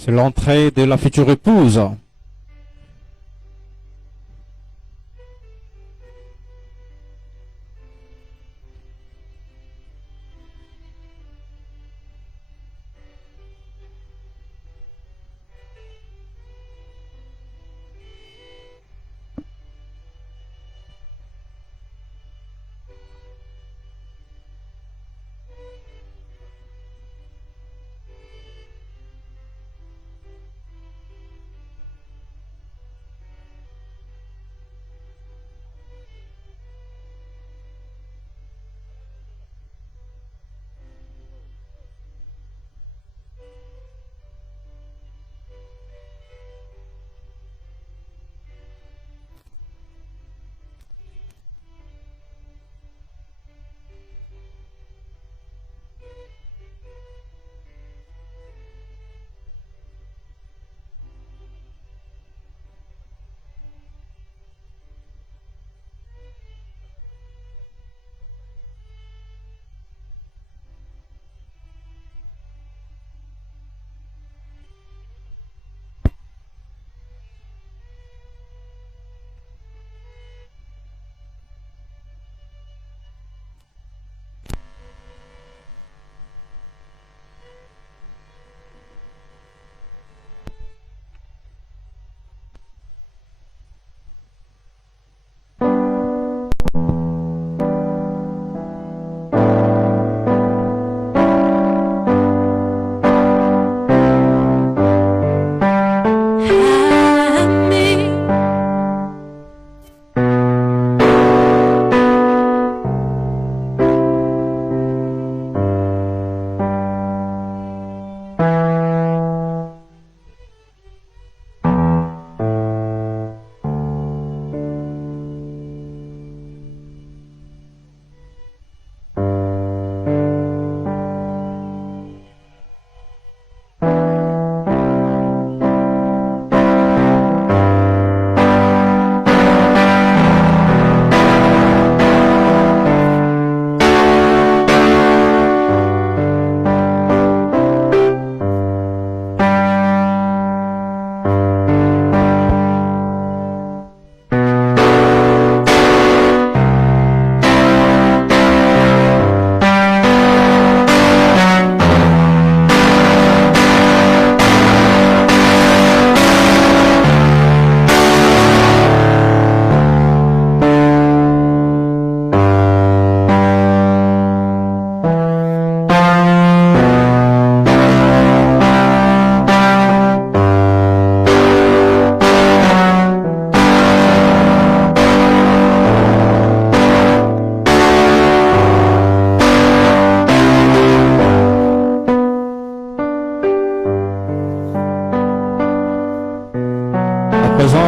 C'est l'entrée de la future épouse.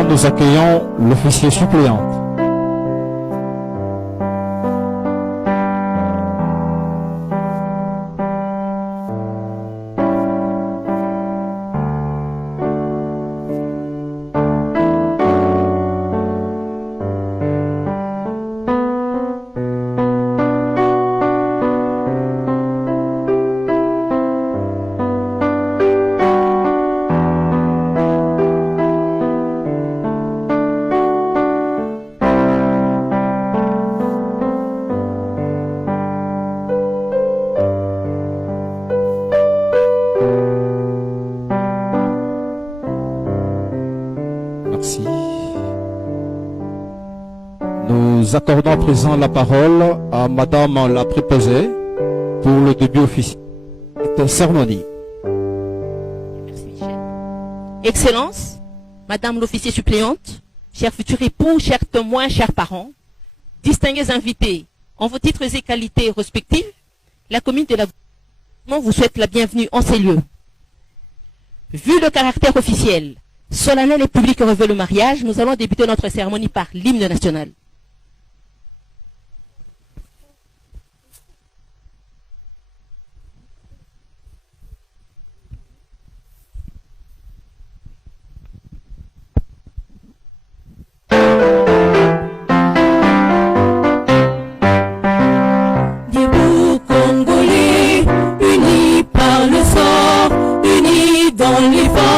Nous accueillons l'officier suppléant. Nous accordons à présent la parole à Madame la préposée pour le début officiel de cette cérémonie. Merci Michel. Excellence, Madame l'officier suppléante, chers futurs époux, chers témoins, chers parents, distingués invités, en vos titres et qualités respectifs, la commune de la vous souhaite la bienvenue en ces lieux. Vu le caractère officiel, solennel et public que revêt le mariage, nous allons débuter notre cérémonie par l'hymne national. Debout Congolais, unis par le sort, unis dans l'effort.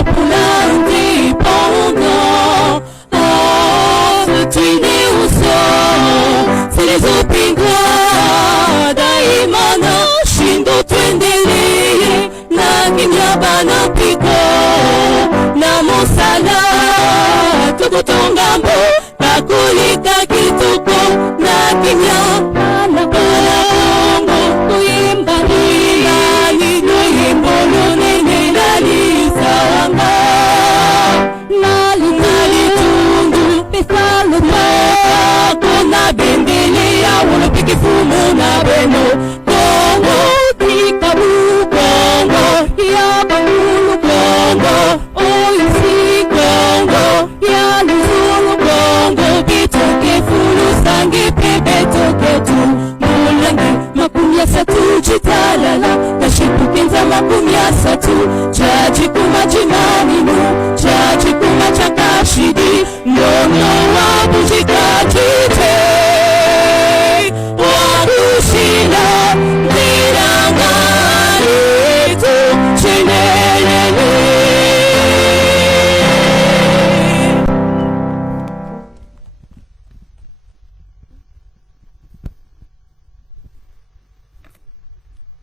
bendele na kinyaba na piko na mosala tukutongambo bakulika kituko na kinyaba na bongo kuimba nini nyimbo nene nalisanga nali tundu pesalo na bendele ya wolopiki fumu na beno Kongo tikabu Kongo ya bakulu Kongo oisi Kongo ya luzulu Kongo bitoke fulu sangi pepe toke tu mulangi makumya satu chitalala kashipu kinza makumya satu chaji kumachimaminu chaji kumachakashidi nono wabujikachite wabushina ndirangaritu chinelele.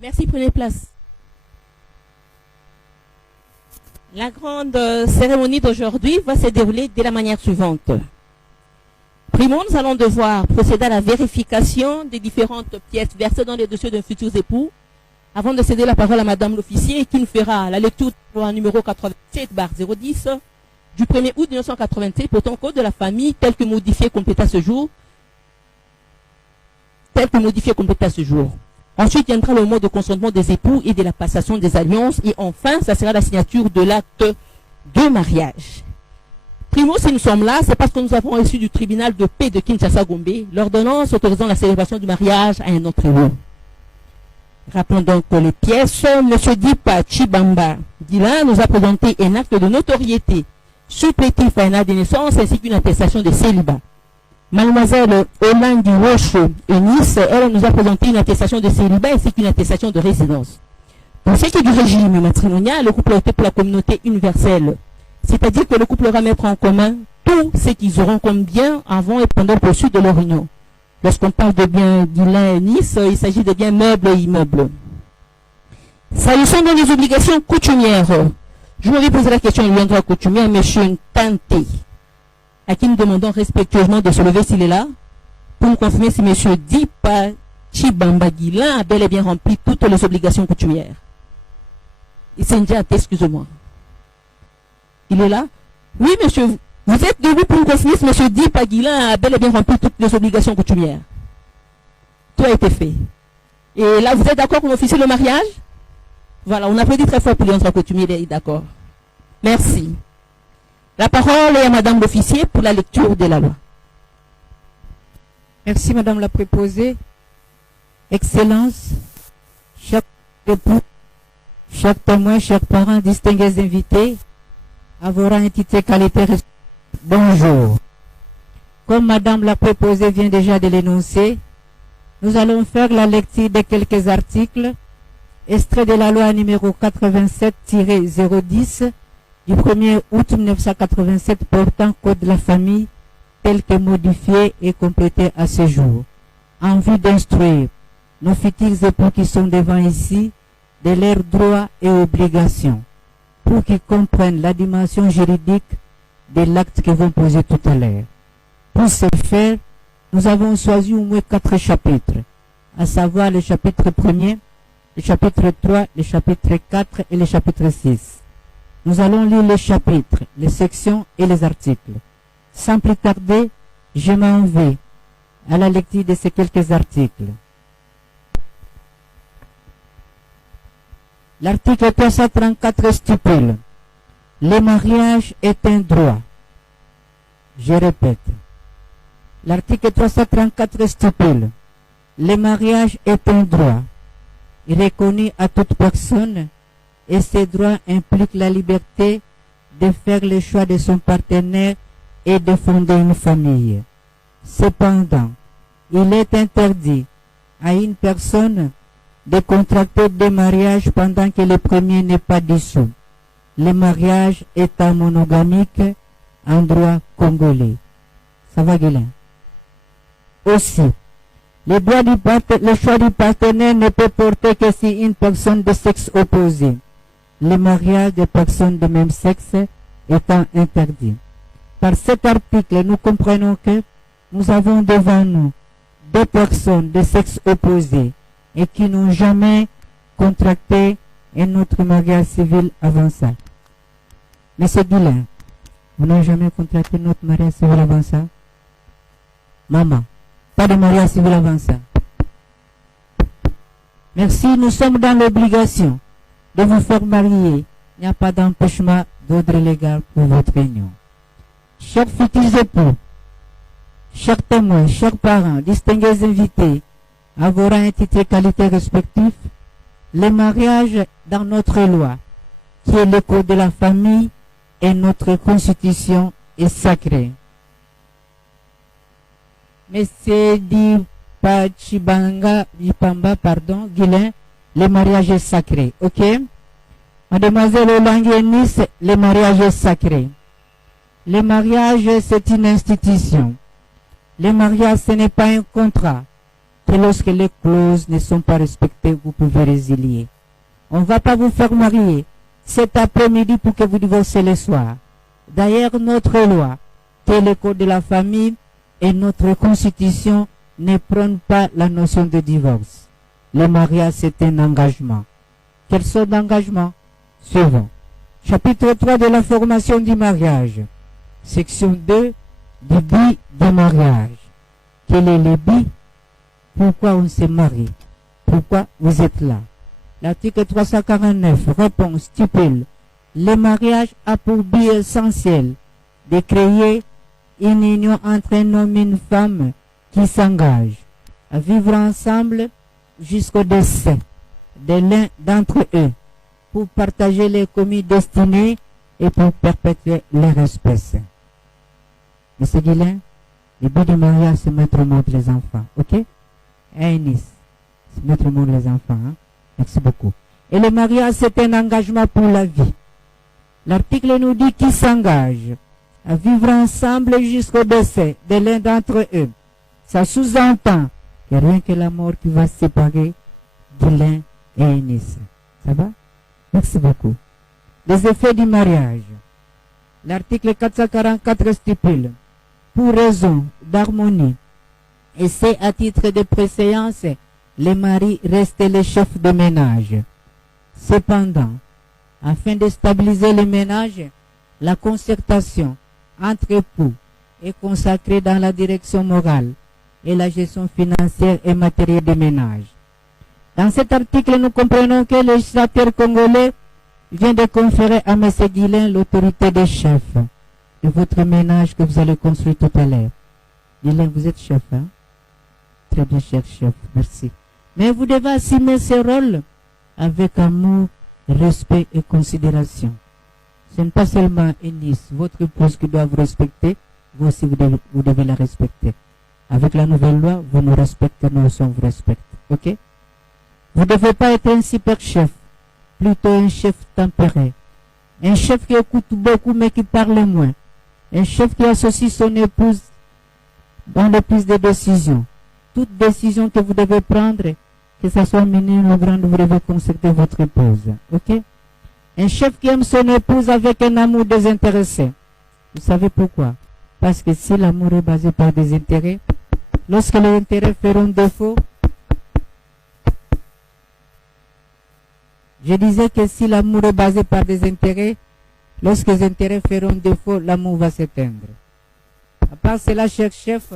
Merci, prenez place. La grande cérémonie d'aujourd'hui va se dérouler de la manière suivante. Primo, nous allons devoir procéder à la vérification des différentes pièces versées dans les dossiers d'un futur époux avant de céder la parole à Madame l'officier qui nous fera la lecture pour un numéro 87/010 du 1er août 1987 portant code de la famille tel que modifié et complété à ce jour. Ensuite viendra le mot de consentement des époux et de la passation des alliances. Et enfin, ça sera la signature de l'acte de mariage. Primo, si nous sommes là, c'est parce que nous avons reçu du tribunal de paix de Kinshasa-Gombe l'ordonnance autorisant la célébration du mariage à un autre époux. Rappelons donc que les pièces. M. Dipa Chibamba Guilain nous a présenté un acte de notoriété supplétif à un acte de naissance ainsi qu'une attestation de célibat. Mademoiselle Olandi Roche Eunice, elle nous a présenté une attestation de célibat ainsi qu'une attestation de résidence. Pour ce qui est du régime matrimonial, le couple a opté pour la communauté universelle. C'est-à-dire que le couple aura mettre en commun tout ce qu'ils auront comme bien avant et pendant le poursuite de leur union. Lorsqu'on parle de biens Guilain et Nice, il s'agit de biens meubles et immeubles. S'agissant dans les obligations coutumières, je m'avais posé la question du droit coutumier à M. Ntanté, à qui nous demandons respectueusement de se lever s'il est là, pour nous confirmer si M. Dipa Chibamba Guilain a bel et bien rempli toutes les obligations coutumières. Il s'est dit, excusez-moi. Il est là? Oui, monsieur. Vous êtes debout pour nous confirmer si M. Dipa Guilain a bel et bien rempli toutes les obligations coutumières. Tout a été fait. Et là, vous êtes d'accord pour officier le mariage? Voilà, on applaudit très fort pour les droits coutumiers, il est d'accord. Merci. La parole est à Madame l'officier pour la lecture de la loi. Merci Madame la préposée. Excellence, chers époux, chers témoins, chers parents, distingués invités, à vos rangs, entités, qualités, bonjour. Comme Madame la préposée vient déjà de l'énoncer, nous allons faire la lecture de quelques articles, extraits de la loi numéro 87-010 du 1er août 1987 portant code de la famille tel que modifié et complété à ce jour, en vue d'instruire nos futurs époux qui sont devant ici de leurs droits et obligations, pour qu'ils comprennent la dimension juridique de l'acte qu'ils vont poser tout à l'heure. Pour ce faire, nous avons choisi au moins 4 chapitres, à savoir le chapitre 1er, le chapitre 3, le chapitre 4 et le chapitre 6. Nous allons lire les chapitres, les sections et les articles. Sans plus tarder, je m'en vais à la lecture de ces quelques articles. L'article 334 stipule: le mariage est un droit. Je répète. L'article 334 stipule: le mariage est un droit reconnu à toute personne et ces droits impliquent la liberté de faire le choix de son partenaire et de fonder une famille. Cependant, il est interdit à une personne de contracter des mariages pendant que le premier n'est pas dissous. Le mariage étant monogamique en droit congolais. Ça va, Guilain? Aussi, Le choix du partenaire ne peut porter que si une personne de sexe opposé. Le mariage des personnes de même sexe étant interdit. Par cet article, nous comprenons que nous avons devant nous deux personnes de sexe opposé et qui n'ont jamais contracté un autre mariage civil avant ça. Monsieur Guilain, vous n'avez jamais contracté notre mariage civil avant ça? Maman, pas de mariage civil avant ça. Merci, nous sommes dans l'obligation de vous faire marier. Il n'y a pas d'empêchement d'ordre légal pour votre union. Chers futurs époux, chers témoins, chers parents, distingués invités, à vos rangs et titres et qualités respectifs, le mariage dans notre loi, qui est le code de la famille et notre constitution, est sacré. Monsieur Dipamba, Guilain, le mariage est sacré, ok? Mademoiselle Olangue Nice, le mariage est sacré. Le mariage, c'est une institution. Le mariage, ce n'est pas un contrat. Que lorsque les clauses ne sont pas respectées, vous pouvez résilier. On ne va pas vous faire marier cet après-midi pour que vous divorcez le soir. D'ailleurs, notre loi, qui est le code de la famille, et notre constitution ne prennent pas la notion de divorce. Le mariage, c'est un engagement. Quelle sorte d'engagement? Suivant. Chapitre 3 de la formation du mariage. Section 2 du but du mariage. Quel est le but? Pourquoi on se marie? Pourquoi vous êtes là? L'article 349 réponse stipule: le mariage a pour but essentiel de créer une union entre un homme et une femme qui s'engagent à vivre ensemble jusqu'au décès de l'un d'entre eux pour partager les communes destinées et pour perpétuer leur espèce. Monsieur Guilain, le but du mariage, c'est mettre au monde les enfants, ok? Nice, c'est mettre au monde les enfants, hein? Merci beaucoup. Et le mariage, c'est un engagement pour la vie. L'article nous dit qu'ils s'engagent à vivre ensemble jusqu'au décès de l'un d'entre eux. Ça sous-entend qu'il n'y a rien que la mort qui va séparer Guilain et Nice. Ça va? Merci beaucoup. Les effets du mariage. L'article 444 stipule: pour raison d'harmonie, et c'est à titre de préséance, les maris restent les chefs de ménage. Cependant, afin de stabiliser le ménage, la concertation entre époux est consacrée dans la direction morale et la gestion financière et matérielle du ménage. Dans cet article, nous comprenons que le législateur congolais vient de conférer à M. Guilain l'autorité des chefs de votre ménage que vous allez construire tout à l'heure. Guilain, vous êtes chef, hein? Très bien, cher chef, merci. Mais vous devez assumer ce rôle avec amour, respect et considération. Ce n'est pas seulement Nice, votre épouse qui doit vous respecter, vous aussi vous devez la respecter. Avec la nouvelle loi, vous nous respectez, nous aussi on vous respecte. Ok? Vous ne devez pas être un super chef, plutôt un chef tempéré. Un chef qui écoute beaucoup mais qui parle moins. Un chef qui associe son épouse dans les prises de décision. Toute décision que vous devez prendre, que ce soit mineure ou grande, vous devez consulter votre épouse. Ok? Un chef qui aime son épouse avec un amour désintéressé. Vous savez pourquoi? Parce que si l'amour est basé par des intérêts, lorsque les intérêts feront défaut, je disais que si l'amour est basé par des intérêts, lorsque les intérêts feront défaut, l'amour va s'éteindre. À part cela, cher chef,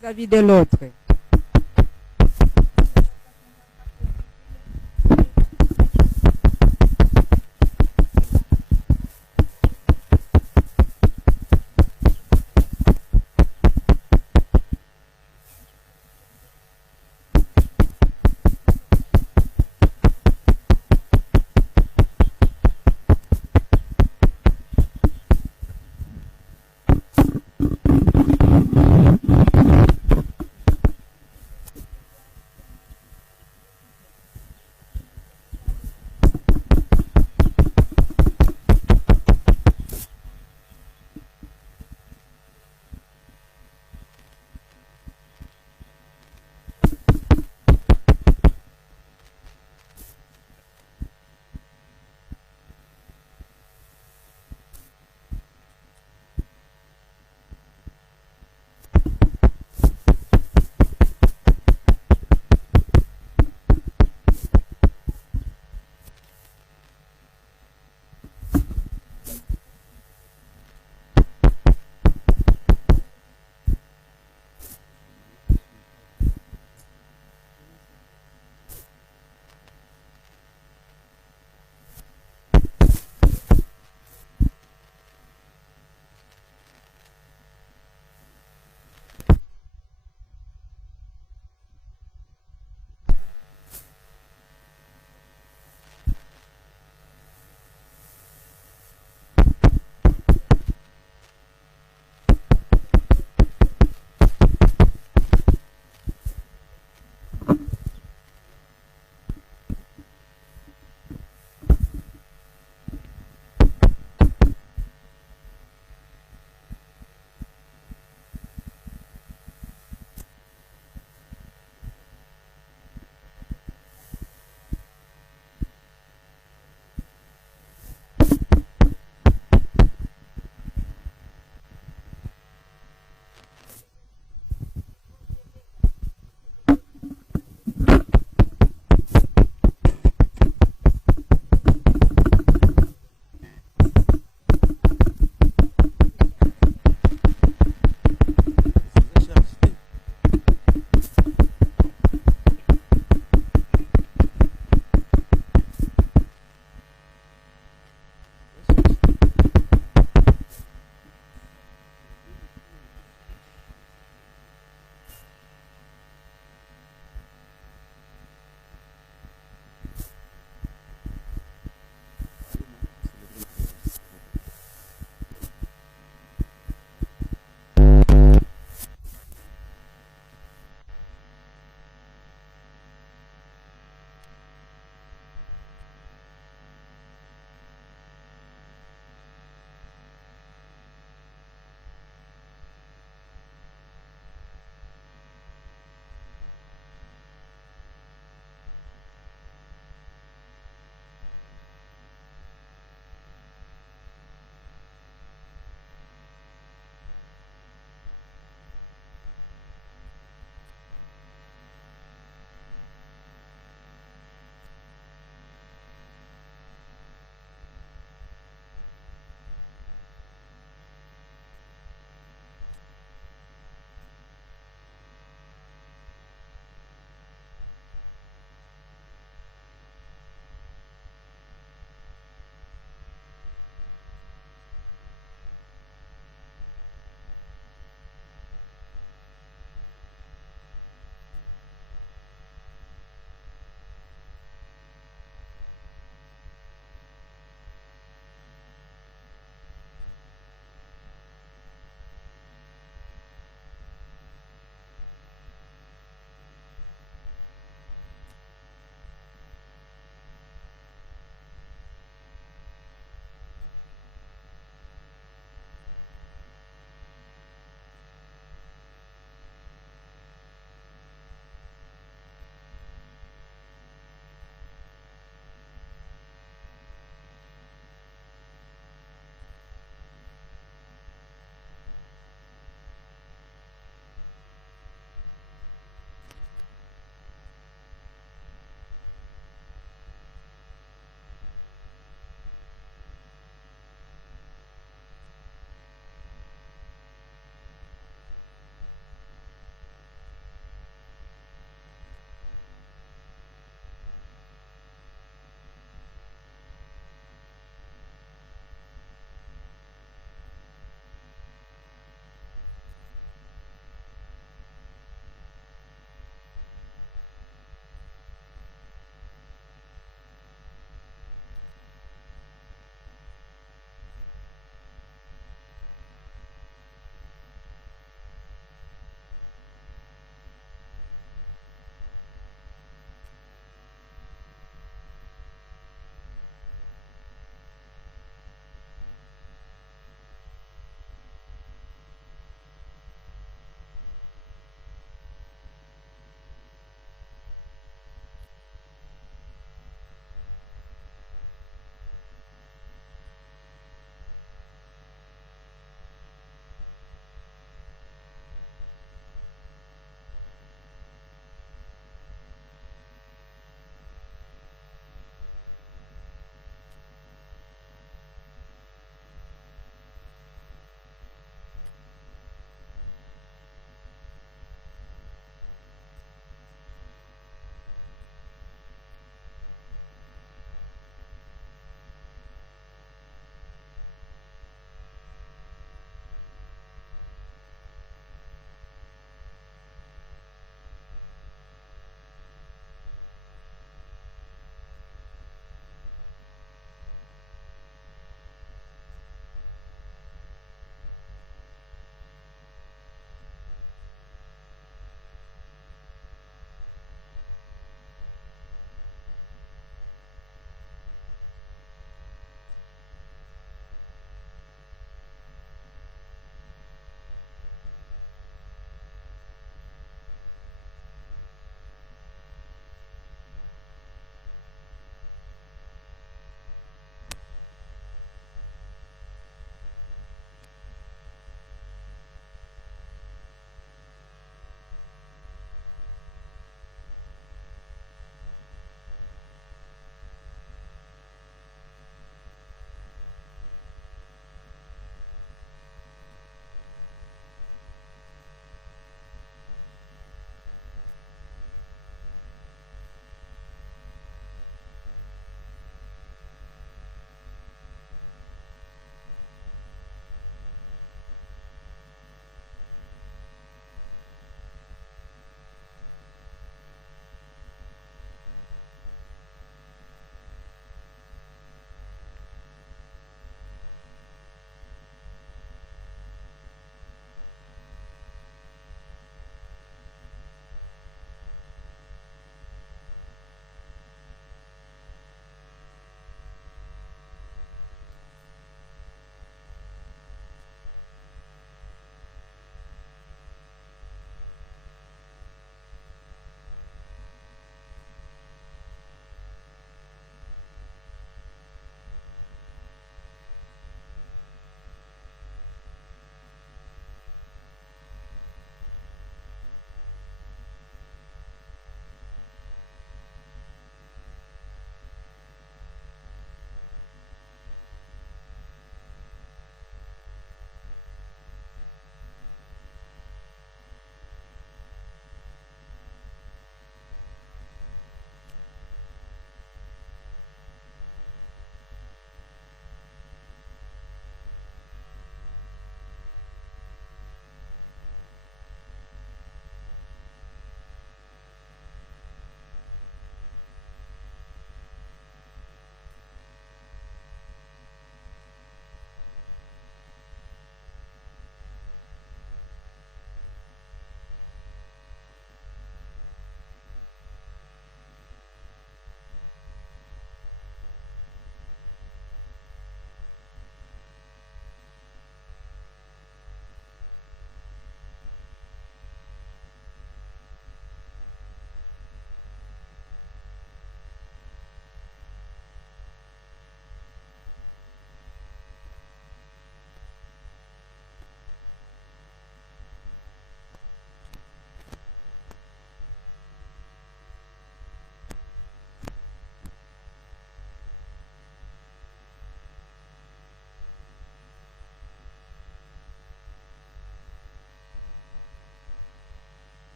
vis-à-vis de l'autre.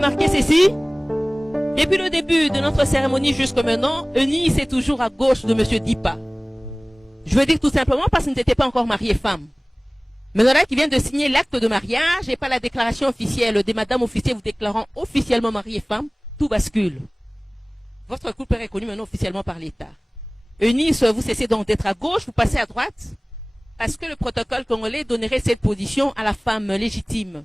remarqué ceci? Depuis le début de notre cérémonie jusqu'à maintenant, Eunice est toujours à gauche de M. Dipa. Je veux dire tout simplement parce qu'ils n'étaient pas encore mariés femmes. Maintenant là, qui vient de signer l'acte de mariage et pas la déclaration officielle des madames officiers vous déclarant officiellement mariés femmes, tout bascule. Votre couple est reconnu maintenant officiellement par l'État. Eunice, vous cessez donc d'être à gauche, vous passez à droite, parce que le protocole congolais donnerait cette position à la femme légitime.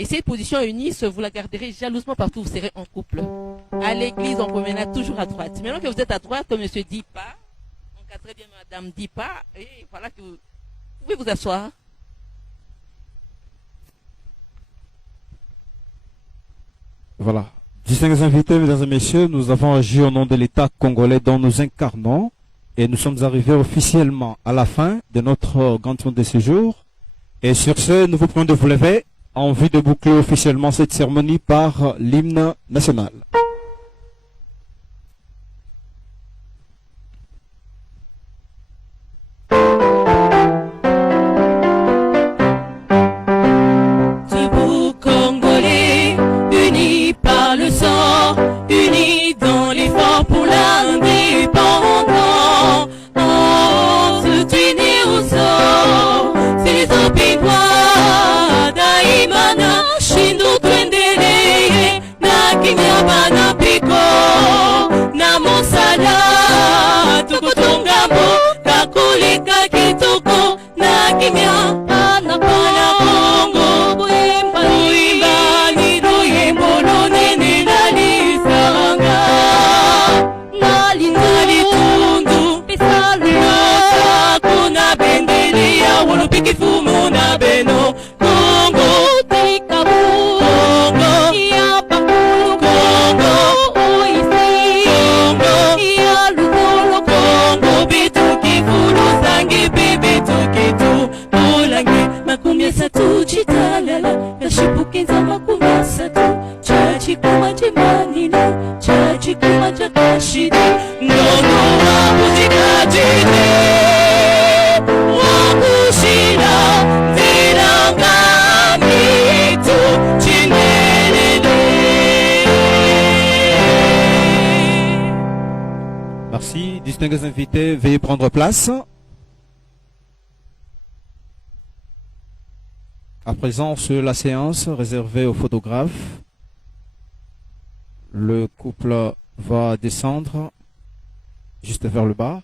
Et cette position, Eunice, vous la garderez jalousement partout où vous serez en couple. À l'église, on promène toujours à droite. Maintenant que vous êtes à droite, comme M. Dipa, encadrez bien Mme Dipa, et voilà que vous pouvez vous asseoir. Voilà. Distingués invités, mesdames et messieurs, nous avons agi au nom de l'État congolais dont nous incarnons et nous sommes arrivés officiellement à la fin de notre grand tour de séjour. Et sur ce, nous vous prions de vous lever en vue de boucler officiellement cette cérémonie par l'hymne national. Unis dans l'effort pour l'indépendance, on se unit au sort, c'est les opinois daimana, shindu tuendelee, na kinyaba na piko, na mosala, tuko tungambo, kakulika kituko, na kimya, na pana kongo, buimba, ni doyembo, no nene, kifumu na beno Kongo tika Kongo ya bakulu Kongo oisi Kongo ya lukolo Kongo bitu kifulu sangi bibitu kitu Olange makumya satu chitalala Kashipukinza makumya satu Chachi kuma jimanino Chachi kuma jakashidi Nono wa muzikajide Merci. Distingués invités, veuillez prendre place. À présent, sur la séance réservée aux photographes, le couple va descendre juste vers le bas.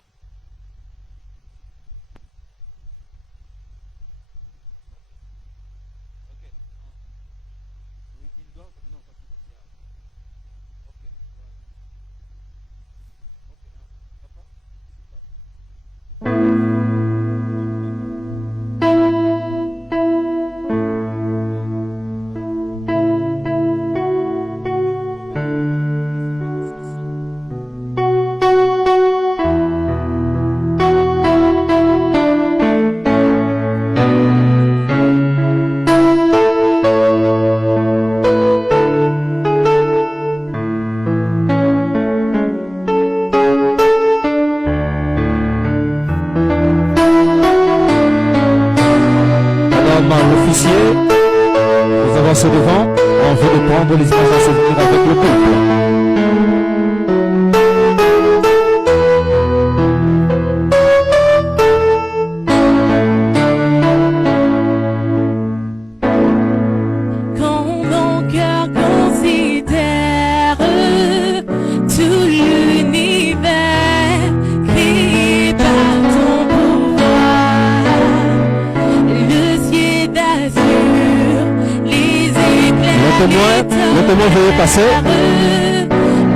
Nous avançons devant en vue de prendre les images à souvenir avec le couple. Le témoin veuillez passer.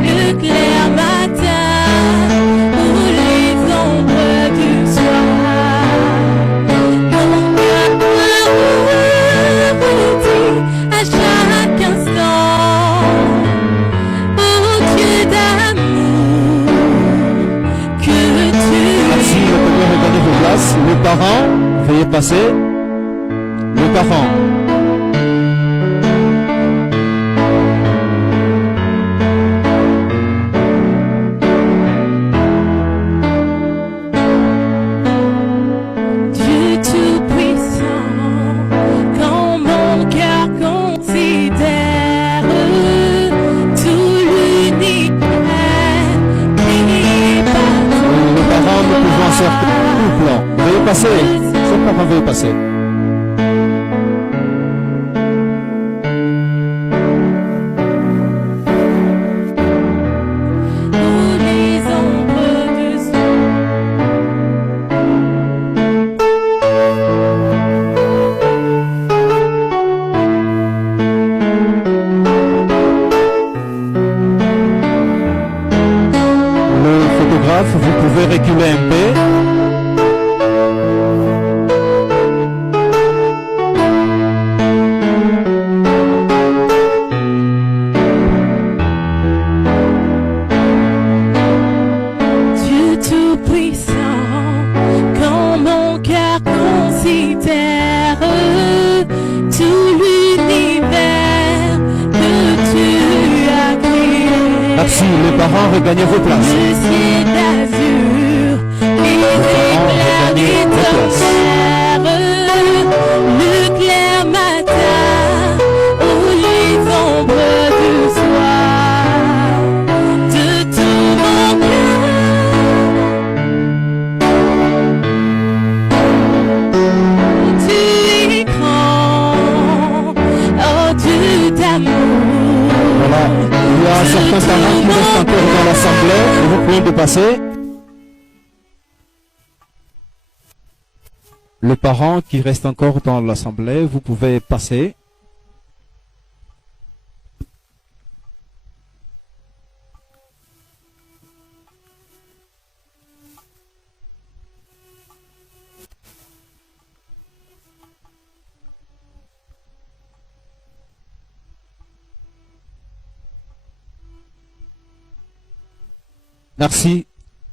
Le clair matin ou les ombres du soir. Mon cœur vous dit à chaque instant, oh Dieu d'amour, que tu Merci, le témoin regardez vos places. Le parent, veuillez passer. Le parent. Tout-puissant, quand mon cœur considère passer. Son papa veut passer. Vous pouvez reculer un peu. Dieu tout-puissant, quand mon cœur considère tout l'univers que tu as créé. Merci, les parents, regagnez vos places. Le ciel d'azur, les éclairs d'étoiles, le clair matin, où les ombres du soir, de tout mon cœur, tu es grand, oh Dieu d'amour. Voilà, il y a certains parents qui restent encore dans l'assemblée. Vous pouvez de passer. Le parent qui reste encore dans l'assemblée, vous pouvez passer. Merci.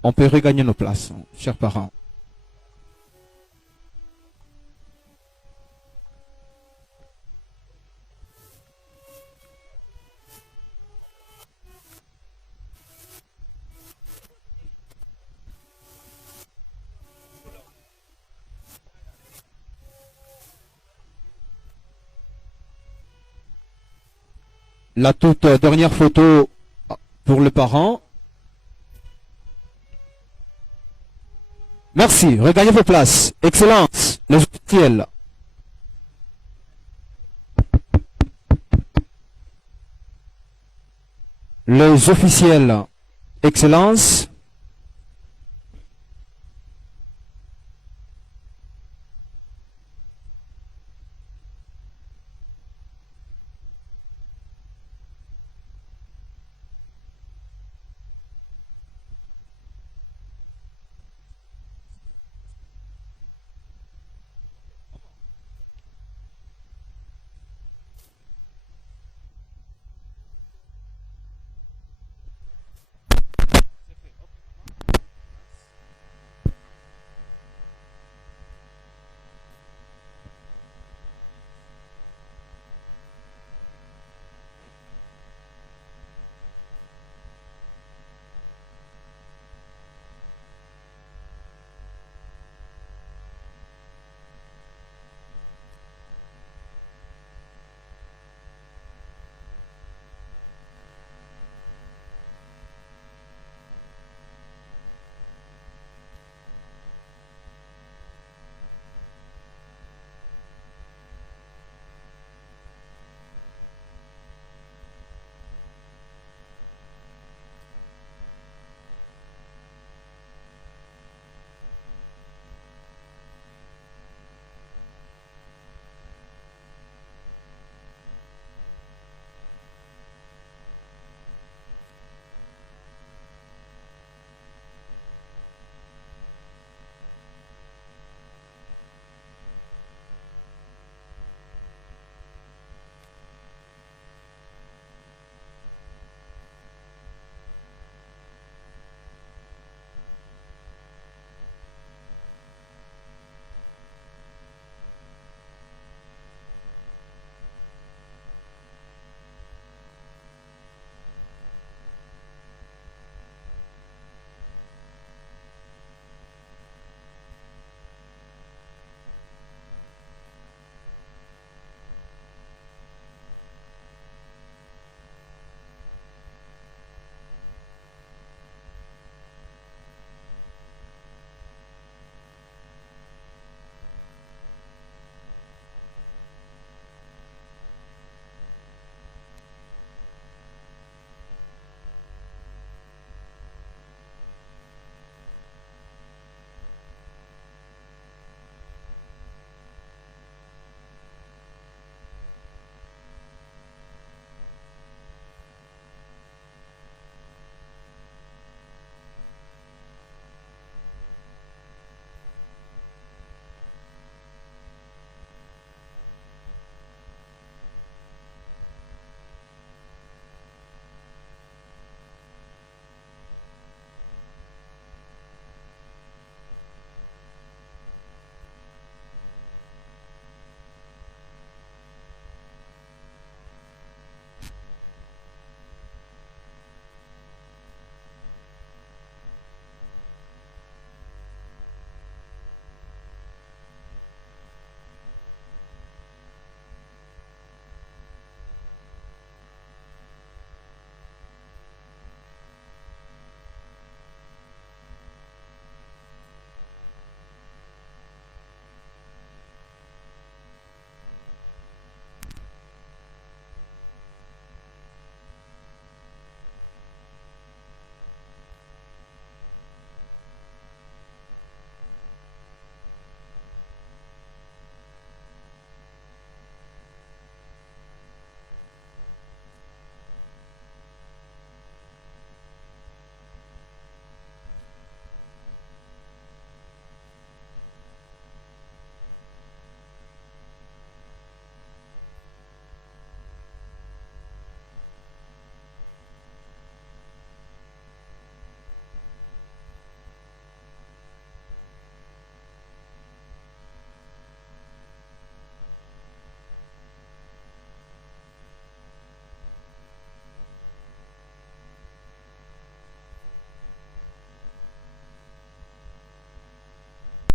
On peut regagner nos places, chers parents. La toute dernière photo pour le parent. Merci, regagnez vos places. Excellence, les officiels. Les officiels, Excellence.